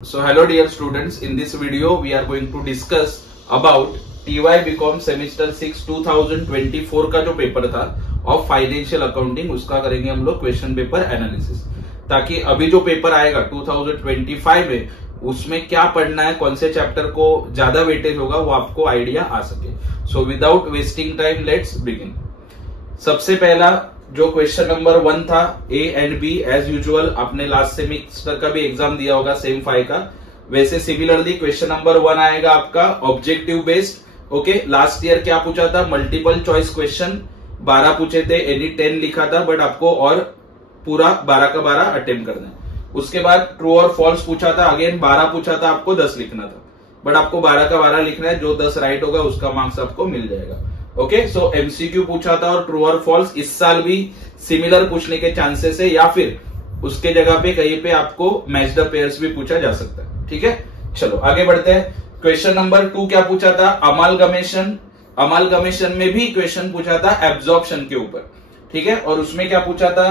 So hello dear students, in this video we are going to discuss about TY BCom semester 6 2024 का जो paper था of financial accounting, उसका करेंगे हम लोग क्वेश्चन पेपर एनालिसिस, ताकि अभी जो पेपर आएगा 2025 में उसमें क्या पढ़ना है, कौन से चैप्टर को ज्यादा वेटेज होगा वो आपको आइडिया आ सके। So without wasting time let's begin. सबसे पहला जो क्वेश्चन नंबर 1 था A and B, as usual आपने लास्ट सेमेस्टर का भी एग्जाम दिया होगा सेम 5 का, वैसे सिमिलरली क्वेश्चन नंबर 1 आएगा आपका objective based. Okay, last year क्या पूछा था, मल्टीपल चॉइस क्वेश्चन 12 पूछे थे, एनी 10 लिखा था, बट आपको और पूरा 12 का 12 अटेम्प्ट करना है। उसके बाद ट्रू और फॉल्स पूछा था, अगेन 12 पूछा था, आपको 10 लिखना था, बट आपको 12 का 12 लिखना है, जो 10 राइट होगा उसका मार्क्स आपको मिल जाएगा। ओके, सो एमसीक्यू पूछा था और ट्रू और फॉल्स इस साल भी सिमिलर पूछने के चांसेस है, या फिर उसके जगह पे कहीं पे आपको मैच द पेयर्स भी पूछा जा सकता है। ठीक है, चलो आगे बढ़ते हैं। क्वेश्चन नंबर 2 क्या पूछा था, अमालगमेशन। अमालगमेशन में भी क्वेश्चन पूछा था एब्जॉर्प्शन के ऊपर। ठीक है, और उसमें क्या पूछा था,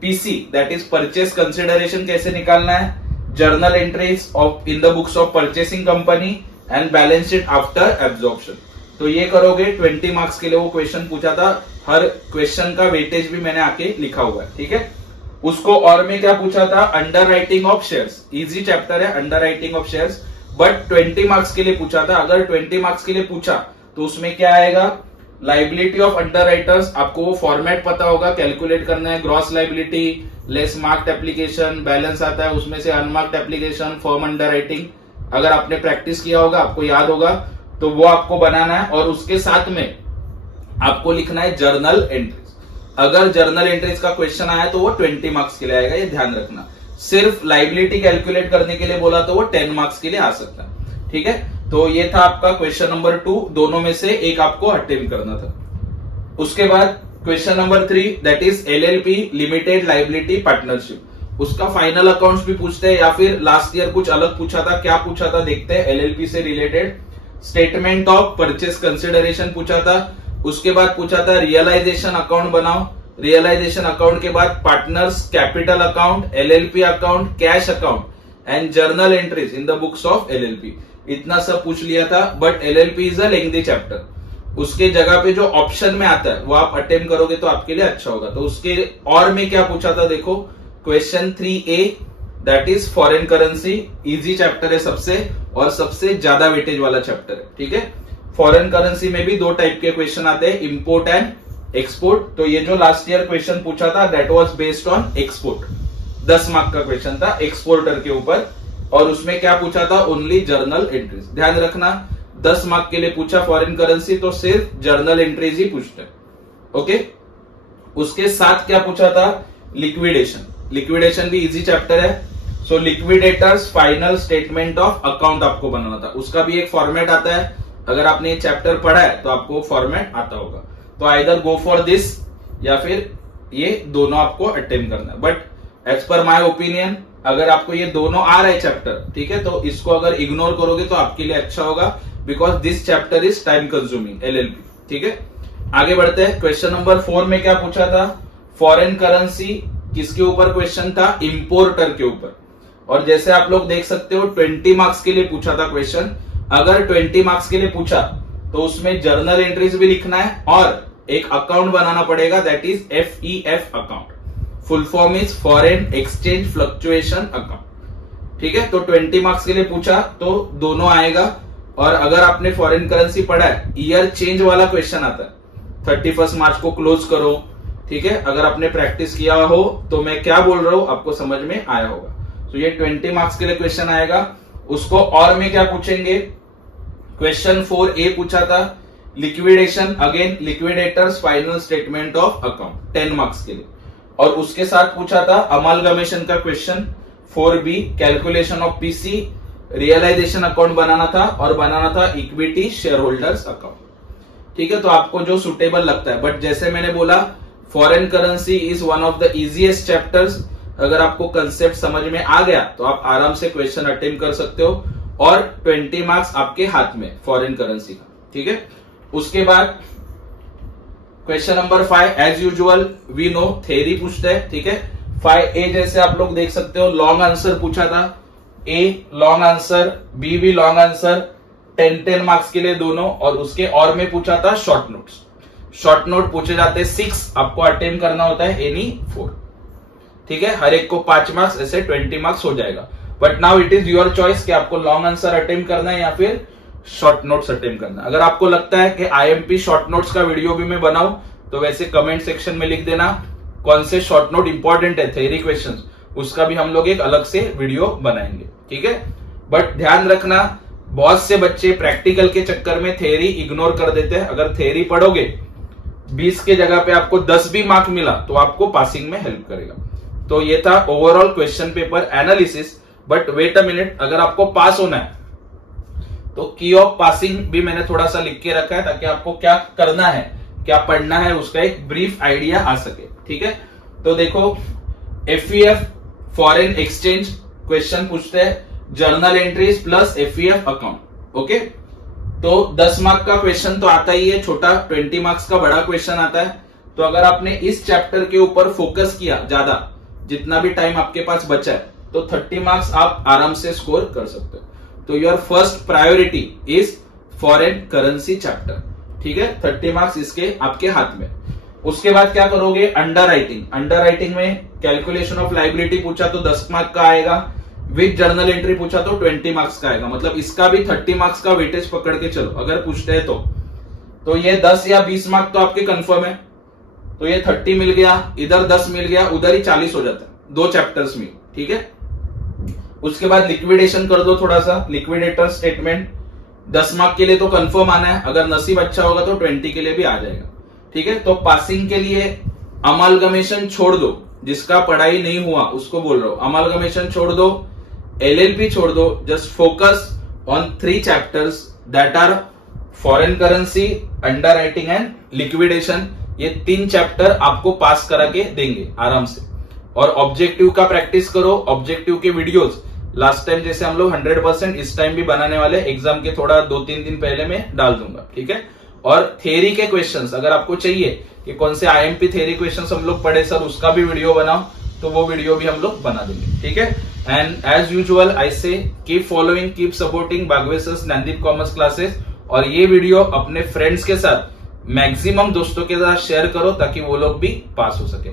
PC that is purchase consideration कैसे निकालना है, journal entries of in the books of purchasing company and balance sheet after absorption. तो ये करोगे 20 मार्क्स के लिए वो क्वेश्चन पूछा था, हर क्वेश्चन का वेटेज भी मैंने आके लिखा हुआ है। ठीक है, उसको और में क्या पूछा था, underwriting of shares. Easy chapter है underwriting of shares, but 20 marks के लिए पूछा था। अगर 20 मार्क्स के लिए पूछा तो उसमें क्या आएगा, लाइबिलिटी ऑफ अंडर राइटर्स, आपको वो फॉर्मेट पता होगा, कैलकुलेट करना है, gross liability, less marked application, balance आता है उसमें से unmarked application, firm under writing. अगर आपने प्रैक्टिस किया होगा, आपको याद होगा, तो वो आपको बनाना है, और उसके साथ में आपको लिखना है जर्नल एंट्रीज। अगर जर्नल एंट्रीज का क्वेश्चन आया तो वो 20 मार्क्स के लिए आएगा, ये ध्यान रखना। सिर्फ लाइबिलिटी कैलकुलेट करने के लिए बोला तो वो 10 मार्क्स के लिए आ सकता है। ठीक है, तो ये था आपका क्वेश्चन नंबर 2, दोनों में से एक आपको अटेम्प्ट करना था। उसके बाद question number 3 that is LLP limited liability partnership. उसका फाइनल अकाउंट्स भी पूछते हैं, या फिर लास्ट ईयर कुछ अलग पूछा था, क्या पूछा था देखते हैं। एलएलपी से related statement of purchase consideration पूछा था, उसके बाद पूछा था रियलाइजेशन अकाउंट बनाओ, रियलाइजेशन अकाउंट के बाद partners capital account, LLP account, cash account and journal entries in the books of LLP. इतना सब पूछ लिया था, but LLP is a lengthy chapter. उसके जगह पे जो ऑप्शन में आता है वो आप अटेम्प्ट करोगे तो आपके लिए अच्छा होगा। तो उसके और में क्या पूछा था देखो, question 3A that is foreign currency. Easy chapter है सबसे, और सबसे ज्यादा वेटेज वाला चैप्टर है। ठीक है, फॉरेन करेंसी में भी 2 टाइप के क्वेश्चन आते हैं, इंपोर्ट एंड एक्सपोर्ट। तो ये जो लास्ट ईयर क्वेश्चन पूछा था that was based on export, 10 mark का क्वेश्चन था एक्सपोर्टर के ऊपर, और उसमें क्या पूछा था, ओनली जर्नल एंट्रीज। ध्यान रखना, 10 मार्क के लिए पूछा फॉरेन करेंसी तो सिर्फ जर्नल एंट्रीज ही पूछते हैं। ओके, उसके साथ क्या पूछा था, लिक्विडेशन। लिक्विडेशन भी इजी चैप्टर है। So liquidator's final statement of account आपको बनाना था, उसका भी एक फॉर्मेट आता है। अगर आपने ये चैप्टर पढ़ा है तो आपको फॉर्मेट आता होगा, तो आइदर गो फॉर दिस या फिर ये दोनों आपको अटेम्प्ट करना है। But as per my opinion, अगर आपको ये दोनों आ रहे चैप्टर, ठीक है, तो इसको अगर इग्नोर करोगे तो आपके लिए अच्छा होगा, because this chapter is time consuming LLP. ठीक है, आगे बढ़ते हैं। क्वेश्चन नंबर 4 में क्या पूछा था, फॉरेन करेंसी किसके ऊपर क्वेश्चन था, इंपोर्टर के ऊपर। और जैसे आप लोग देख सकते हो 20 मार्क्स के लिए पूछा था क्वेश्चन। अगर 20 मार्क्स के लिए पूछा तो उसमें जर्नल एंट्रीज भी लिखना है और एक अकाउंट बनाना पड़ेगा, that is FEF account. Full form is foreign exchange fluctuation account. ठीक है, तो 20 मार्क्स के लिए पूछा तो दोनों आएगा। और अगर आपने फॉरेन करेंसी पढ़ा है, ईयर चेंज वाला क्वेश्चन आता है, 31 मार्च को क्लोज करो। ठीक है, अगर आपने प्रैक्टिस किया हो तो मैं क्या बोल रहा हूं आपको समझ में आया होगा। तो ये 20 मार्क्स के लिए क्वेश्चन आएगा। उसको और में क्या पूछेंगे, क्वेश्चन 4A पूछा था liquidation, again liquidator's final statement of account, 10 marks के लिए। और उसके साथ पूछा था अमालगमेशन का question 4B, calculation of PC, realisation account बनाना था, और बनाना था इक्विटी शेयर होल्डर्स अकाउंट। ठीक है, तो आपको जो सुटेबल लगता है, बट जैसे मैंने बोला foreign currency is one of the easiest chapters. अगर आपको कंसेप्ट समझ में आ गया तो आप आराम से क्वेश्चन अटेम्प्ट कर सकते हो, और 20 मार्क्स आपके हाथ में फॉरेन करेंसी का। ठीक है, उसके बाद question number 5 as usual we know theory पूछते हैं। ठीक है, 5A जैसे आप लोग देख सकते हो लॉन्ग आंसर पूछा था, ए लॉन्ग आंसर, बी भी लॉन्ग आंसर, 10 मार्क्स के लिए दोनों, और उसके और में पूछा था शॉर्ट नोट्स। शॉर्ट नोट पूछे जाते हैं 6, आपको अटेम्प्ट करना होता है एनी 4, ठीक है। हर एक को 5 मार्क्स, ऐसे 20 मार्क्स हो जाएगा। But now it is your choice कि आपको लॉन्ग आंसर अटेम्प्ट करना है या फिर शॉर्ट नोट्स अटेम्प्ट करना। अगर आपको लगता है कि आईएमपी शॉर्ट नोट्स का वीडियो भी मैं बनाऊं तो वैसे कमेंट सेक्शन में लिख देना कौन से शॉर्ट नोट इंपॉर्टेंट है, थ्योरी क्वेश्चंस, उसका भी हम लोग एक अलग से वीडियो बनाएंगे, ठीक है। बट ध्यान रखना, बहुत से बच्चे प्रैक्टिकल के चक्कर में थ्योरी इग्नोर कर देते हैं। अगर थ्योरी पढ़ोगे 20 के जगह पे आपको 10 भी मार्क मिला तो आपको पासिंग में हेल्प करेगा। तो ये था overall question paper analysis. But wait a minute, अगर आपको पास होना है तो की ऑफ पासिंग भी मैंने थोड़ा सा लिख के रखा है, ताकि आपको क्या करना है, क्या पढ़ना है, उसका एक ब्रीफ आइडिया आ सके, ठीक है। तो देखो, एफईएफ फॉरेन एक्सचेंज क्वेश्चन पूछते हैं, journal entries plus FEF account, okay. तो 10 मार्क का क्वेश्चन तो आता ही है, छोटा 20 मार्क्स का बड़ा क्वेश्चन आता है। तो अगर आपने इस चैप्टर के ऊपर फोकस किया ज्यादा, जितना भी टाइम आपके पास बचा है, तो 30 मार्क्स आप आराम से स्कोर कर सकते हो। तो your first priority is foreign currency chapter, ठीक है। 30 मार्क्स इसके आपके हाथ में। उसके बाद क्या करोगे, अंडर राइटिंग। अंडर राइटिंग में कैलकुलेशन ऑफ लाइबिलिटी पूछा तो 10 मार्क का आएगा, विद जर्नल एंट्री पूछा तो 20 मार्क्स का आएगा। मतलब इसका भी 30 मार्क्स का वेटेज पकड़ के चलो अगर पूछते हैं तो ये 10 या 20 मार्क तो आपके कंफर्म है। तो ये 30 मिल गया, इधर 10 मिल गया, उधर ही 40 हो जाता है 2 चैप्टर्स में, ठीक है। उसके बाद लिक्विडेशन कर दो थोड़ा सा, लिक्विडेटर स्टेटमेंट 10 मार्क के लिए तो कंफर्म आना है, अगर नसीब अच्छा होगा तो 20 के लिए भी आ जाएगा, ठीक है। तो पासिंग के लिए अमालगमेशन छोड़ दो, जिसका पढ़ाई नहीं हुआ उसको बोल रहा हूं, अमालगमेशन छोड़ दो, एलएलपी छोड़ दो, just focus on 3 chapters that are foreign currency, underwriting and liquidation. ये 3 चैप्टर आपको पास करा के देंगे आराम से। और ऑब्जेक्टिव का प्रैक्टिस करो, ऑब्जेक्टिव के वीडियोस लास्ट टाइम जैसे हम लोग 100% इस टाइम भी बनाने वाले, एग्जाम के थोड़ा 2-3 दिन पहले मैं डाल दूंगा, ठीक है। और थ्योरी के क्वेश्चंस अगर आपको चाहिए कि कौन से आईएमपी थ्योरी क्वेश्चंस हम लोग पढ़े सर, उसका भी वीडियो बनाओ, तो वो वीडियो भी हम लोग बना देंगे, ठीक है। And as usual I say keep following, keep supporting Bagwe sir's Nandeep commerce classes. और ये वीडियो अपने फ्रेंड्स के साथ, मैक्सिमम दोस्तों के साथ शेयर करो ताकि वो लोग भी पास हो सके।